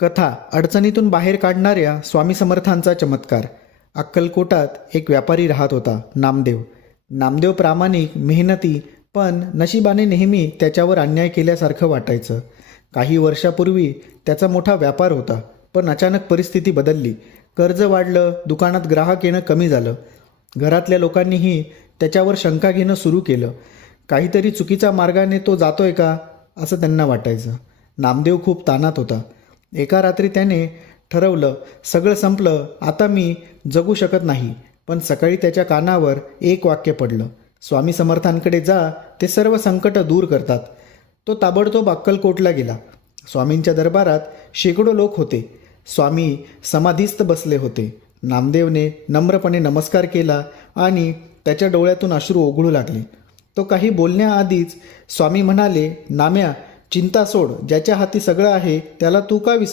कथा अडचणीतून बाहेर काढणाऱ्या स्वामी समर्थांचा चमत्कार. अक्कलकोटात एक व्यापारी राहत होता, नामदेव. नामदेव प्रामाणिक, मेहनती, पण नशिबाने नेहमी त्याच्यावर अन्याय केल्यासारखं वाटायचं. काही वर्षापूर्वी त्याचा मोठा व्यापार होता, पण अचानक परिस्थिती बदलली. कर्ज वाढलं, दुकानात ग्राहक येणं कमी झालं. घरातल्या लोकांनीही त्याच्यावर शंका घेणं सुरू केलं. काहीतरी चुकीच्या मार्गाने तो जातोय का असं त्यांना वाटायचं. नामदेव खूप ताणात होता. एका रात्री त्याने ठरवलं, सगळं संपलं, आता मी जगू शकत नाही. पण सकाळी त्याच्या कानावर एक वाक्य पडलं, स्वामी समर्थांकडे जा, ते सर्व संकट दूर करतात. तो ताबडतोब अक्कलकोटला गेला. स्वामींच्या दरबारात शेकडो लोक होते. स्वामी समाधीस्थ बसले होते. नामदेवने नम्रपणे नमस्कार केला आणि त्याच्या डोळ्यातून अश्रू ओघळू लागले. तो काही बोलण्याआधीच स्वामी म्हणाले, नाम्या, चिंता सोड, ज्याच्या हाती सगळं आहे त्याला तू का